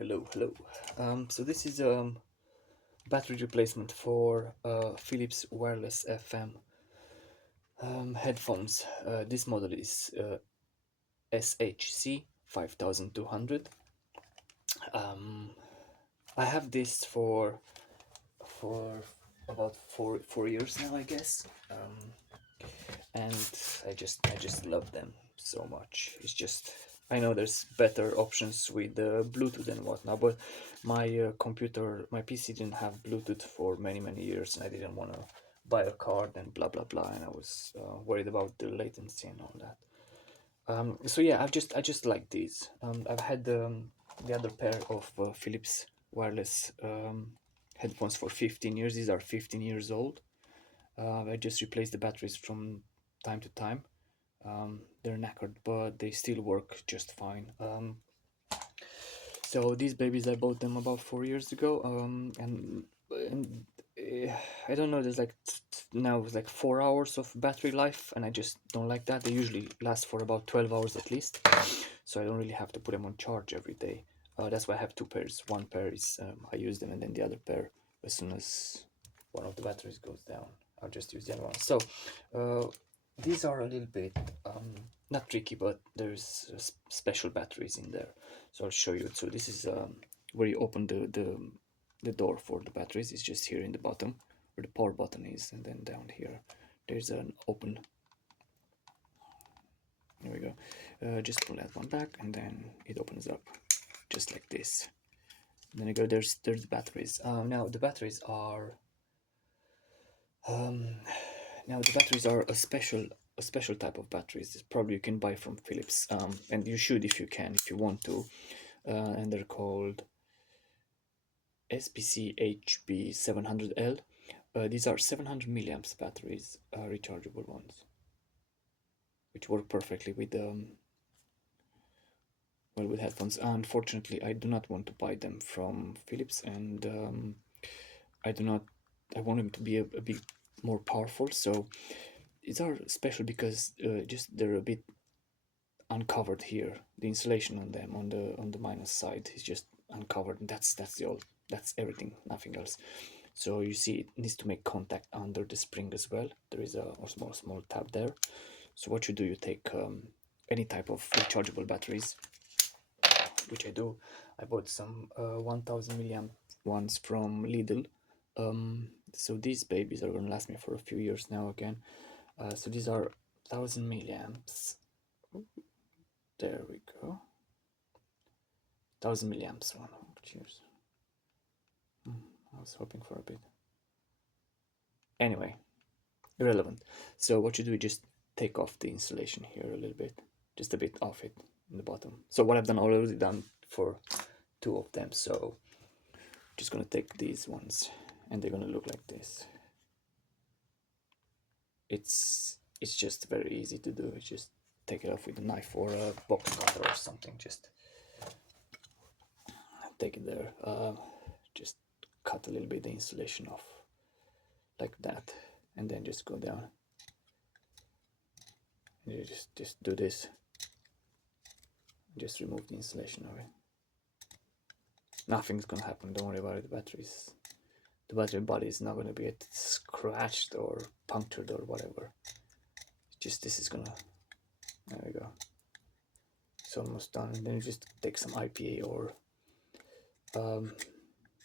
Hello. So this is battery replacement for Philips wireless FM headphones. This model is SHC5200. I have this for about four years now, I guess, and I just love them so much. It's just, I know there's better options with Bluetooth and whatnot, but my computer, my PC didn't have Bluetooth for many years, and I didn't want to buy a card and blah blah blah, and I was worried about the latency and all that. So yeah, I just like these. I've had the other pair of Philips wireless headphones for 15 years. These are 15 years old. I just replace the batteries from time to time. They're knackered, but they still work just fine. So these babies, I bought them about 4 years ago, and I don't know. There's like now it's like 4 hours of battery life, and I just don't like that. They usually last for about 12 hours at least, so I don't really have to put them on charge every day. That's why I have two pairs. One pair is I use them, and then the other pair, as soon as one of the batteries goes down, I'll just use the other one. So these are a little bit not tricky, but there's special batteries in there. So I'll show you. So this is where you open the door for the batteries. It's just here in the bottom where the power button is, and then down here there's an open. There we go. Just pull that one back, and then it opens up just like this. And then you go. There's the batteries. Now the batteries are a special type of batteries. It's probably you can buy from Philips, and you should if you can, if you want to. And they're called SHC5200L. These are 700 milliamps batteries, rechargeable ones, which work perfectly with with headphones. Unfortunately, I do not want to buy them from Philips, and I want them to be a bit more powerful. So these are special because just they're a bit uncovered here. The insulation on them on the minus side is just uncovered, and that's everything, nothing else. So you see, it needs to make contact under the spring as well. There is a small tab there. So what you do, you take any type of rechargeable batteries, which I do. I bought some 1000 milliamp ones from Lidl. So these babies are gonna last me for a few years now again. So these are 1000 milliamps. There we go. 1000 milliamps one. Cheers. I was hoping for a bit. Anyway, irrelevant. So what you do, you just take off the insulation here a little bit, just a bit off it in the bottom. So what I've done, already done for two of them. So just gonna take these ones, and they're gonna look like this. It's just very easy to do. It's just take it off with a knife or a box cutter or something. Just take it there. Just cut a little bit the insulation off like that, and then just go down. And you just do this. Just remove the insulation of it. Nothing's gonna happen. Don't worry about it. The battery body is not gonna be scratched or punctured or whatever. Just this is gonna. There we go. It's almost done. And then you just take some IPA or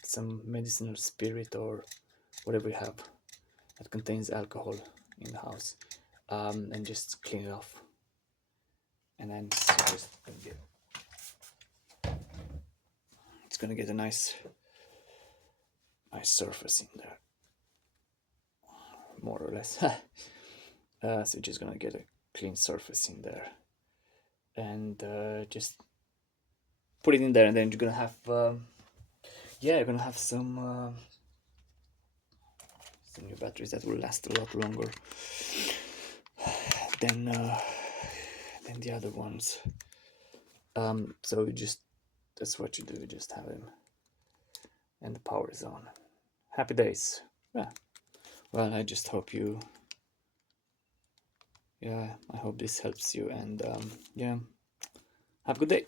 some medicinal spirit or whatever you have that contains alcohol in the house, and just clean it off. And then it's gonna get a nice surface in there, more or less. So you're just gonna get a clean surface in there, and just put it in there, and then you're gonna have you're gonna have some new batteries that will last a lot longer than the other ones. So you just, that's what you do. You just have them, and the power is on. Happy days. Yeah. Well, I just hope you. Yeah, I hope this helps you, and yeah, have a good day.